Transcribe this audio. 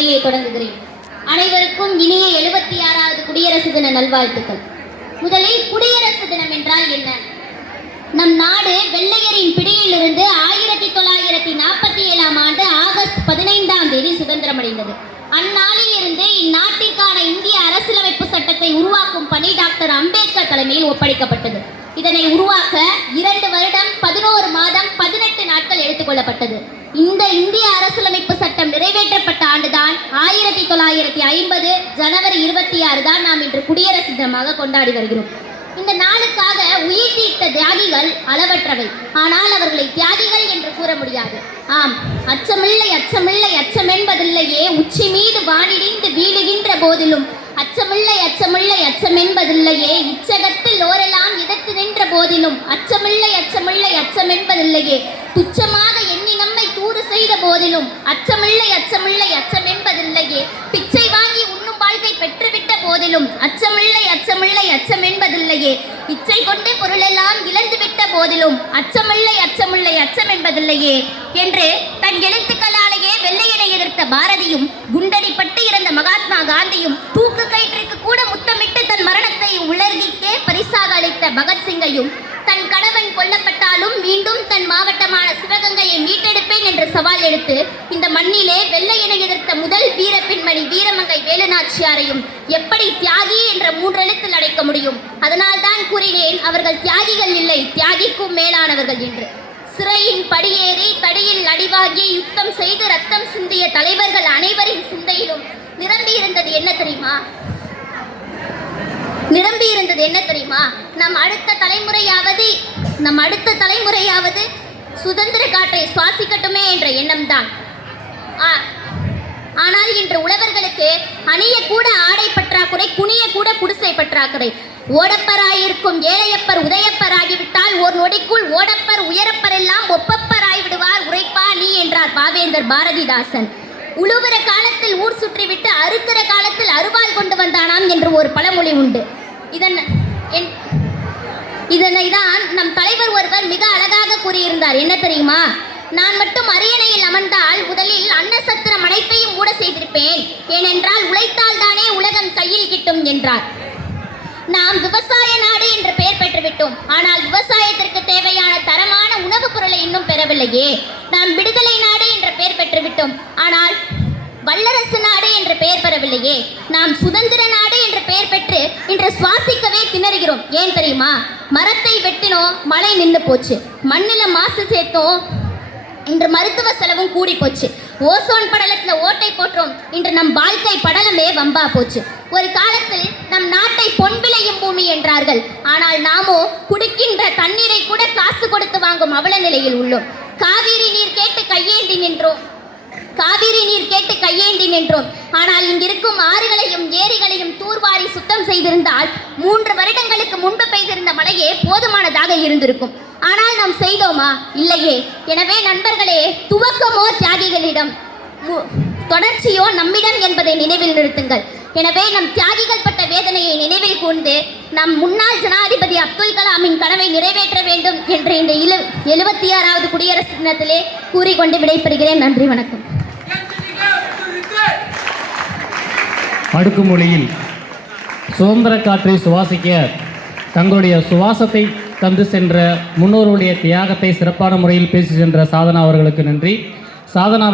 உரையை தொடங்குகிறேன். அனைவருக்கும் இனிய 76வது குடியரசு தின நல்வாழ்த்துக்கள். முதலில் குடியரசு தினம் என்றால் என்ன? நம் நாடு வெள்ளையரின் பிடியிலிருந்து 1947ஆம் ஆண்டு ஆகஸ்ட் 15ஆம் தேதி சுதந்திரமடைந்தது. அந்நாளில் இருந்து இந்நாட்டிற்கான இந்திய அரசியலமைப்பு சட்டத்தை உருவாக்கும் பணி டாக்டர் அம்பேத்கர் தலைமையில் ஒப்படைக்கப்பட்டது. இதனை உருவாக்க 2 வருடம் 11 மாதம் 18 நாட்கள் எடுத்துக்கொள்ளப்பட்டது. இந்த இந்திய அரசியலமைப்பு சட்டம் நிறைவேற்றப்பட்ட ஆண்டுதான் 1950 ஜனவரி 26 தான் நாம் இன்று குடியரசு தினமாக கொண்டாடி வருகிறோம். இந்த நாளுக்காக உயிர் நீத்த தியாகிகள் அளவற்றவை. ஆனால் அவர்களை தியாகிகள் என்று கூற முடியாது. ஆம், அச்சமில்லை அச்சமில்லை அச்சமென்பதில்லையே, உச்சி மீது வானிடிந்து வீழுகின்ற போதிலும் அச்சமில்லை அச்சமில்லை அச்சமென்பதில்லையே, இச்சகத்தில் ஓரெல்லாம் இதற்கு நின்ற போதிலும் அச்சமில்லை அச்சமில்லை அச்சமென்பதில்லையே, துச்சமாக எண்ணி நம்மை தூது செய்த போதிலும் அச்சமில்லை அச்சமில்லை அச்சமென்பதில்லையே, பிச்சை வாங்கி உண்ணும் வாழ்க்கை பெற்றுவிட்ட போதிலும் அச்சமில்லை அச்சமில்லை அச்சமென்பதில்லையே, இச்சை கொண்டு பொருளெல்லாம் இழந்துவிட்ட போதிலும் அச்சமில்லை அச்சமில்லை அச்சமென்பதில்லையே என்று தன் எழுத்துக்களாலேயே வெள்ளையனை எதிர்த்த பாரதியும், குண்டடிப்பட்டு இறந்த மகாத்மா காந்தியும், தூக்கு கயிற்றுக்கு கூட முத்தமிட்டு தன் மரணத்தை உலகிற்கே பரிசாக அளித்த பகத்சிங்கையும், தன் கணவன் கொல்லப்பட்டாலும் மீண்டும் தன் மாவட்டமான சிவகங்கையை மீட்டெடுப்பேன் என்று சவால் எடுத்து இந்த மண்ணிலே வெள்ளையனை எதிர்த்த முதல் வீர பெண்மணி வீரமங்கை வேலுநாச்சியாரையும் எப்படி தியாகி என்ற 3 எழுத்தில் அடைக்க முடியும்? அதனால் தான் கூறினேன், அவர்கள் தியாகிகள் இல்லை, தியாகிக்கும் மேலானவர்கள் என்று. சிறையின் படியேறி தடியில் அடிவாகி யுத்தம் செய்து ரத்தம் சிந்திய தலைவர்கள் அனைவரின் சிந்தையிலும் நிரம்பி இருந்தது என்ன தெரியுமா? நம் அடுத்த தலைமுறையாவது சுதந்திர காற்றை சுவாசிக்கட்டுமே என்ற எண்ணம்தான். ஆனால் இன்று உழவர்களுக்கு அணிய கூட ஆடை பற்றாக்குறை, குனிய கூட குடிசை பற்றாக்குறை. ஓடப்பராயிருக்கும் ஏழையப்பர் உதயப்பர் ஆகிவிட்டால் ஓர் நொடிக்குள் ஓடப்பர் உயரப்பர் எல்லாம் ஒப்பப்பர் ஆகிவிடுவார், உரைப்பா நீ என்றார் பாவேந்தர் பாரதிதாசன். உழுவுற காலத்தில் ஊர் சுற்றிவிட்டு அறுக்கிற காலத்தில் அருவாள் கொண்டு வந்தானாம் என்று ஒரு பழமொழி உண்டு. இதனை தான் நம் தலைவர் ஒருவர் மிக அழகாக கூறியிருந்தார். என்ன தெரியுமா? நான் மட்டும் அரியணையில் அமர்ந்தால் முதலில் அன்னசத்திரம் அனைத்தையும் கூட செய்திருப்பேன், ஏனென்றால் உழைத்தால் தானே உலகம் கையில் கிட்டும் என்றார். நாம் விவசாய நாடு என்று பெயர் பெற்றுவிட்டோம். ஆனால் விவசாயத்திற்கு தேவையான தரமான உணவுப் பொருளை இன்னும் பெறவில்லையே. நாம் விடுதலை நாடு என்ற பெயர் பெற்றுவிட்டோம். ஆனால் வல்லரசு நாடு என்று பெயர் பெறவில்லையே. நாம் சுதந்திர நாடு என்று பெயர் பெற்று இன்று சுவாசிக்கவே திணறுகிறோம். ஏன் தெரியுமா? மரத்தை வெட்டினோம், மழை நின்று போச்சு. மண்ணில் மாசு சேர்த்தோம், இன்று மருத்துவ செலவும் கூடி போச்சு. ஓசோன் படலத்தில் ஓட்டை போற்றோம், இன்று நம் வாழ்க்கை படலமே வம்பா போச்சு. ஒரு காலத்தில் நம் நாட்டை பொன் விளையும் பூமி என்றார்கள். ஆனால் நாமோ குடிக்கின்ற தண்ணீரை கூட காசு கொடுத்து வாங்கும் அவல நிலையில் உள்ளோம். காவிரி நீர் கேட்டு கையேந்தி நின்றோம். ஆனால் இங்கிருக்கும் ஆறுகளையும் ஏரிகளையும் தூர்வாரி சுத்தம் செய்திருந்தால் 3 வருடங்களுக்கு முன்பு பெய்திருந்த மழையே போதுமானதாக இருந்திருக்கும். ஆனால் நாம் செய்தோமா? இல்லையே. எனவே நண்பர்களே, துவக்கமோ தியாகிகளிடம், தொடர்ச்சியோ நம்மிடம் என்பதை நினைவில் நிறுத்துங்கள். எனவே நம் தியாகிகள் பட்ட வேதனையை நினைவில் கூர்ந்து நம் முன்னாள் ஜனாதிபதி அப்துல் கலாமின் கனவை நிறைவேற்ற வேண்டும் என்று இந்த 76வது குடியரசு தினத்திலே கூறிக்கொண்டு விடைபெறுகிறேன். நன்றி, வணக்கம். அடுக்குமொழியில் சுதந்திர காற்றை சுவாசிக்க தங்களுடைய சுவாசத்தை தந்து சென்ற முன்னோருடைய தியாகத்தை சிறப்பான முறையில் பேசி சென்ற சாதனா அவர்களுக்கு நன்றி. சாதனா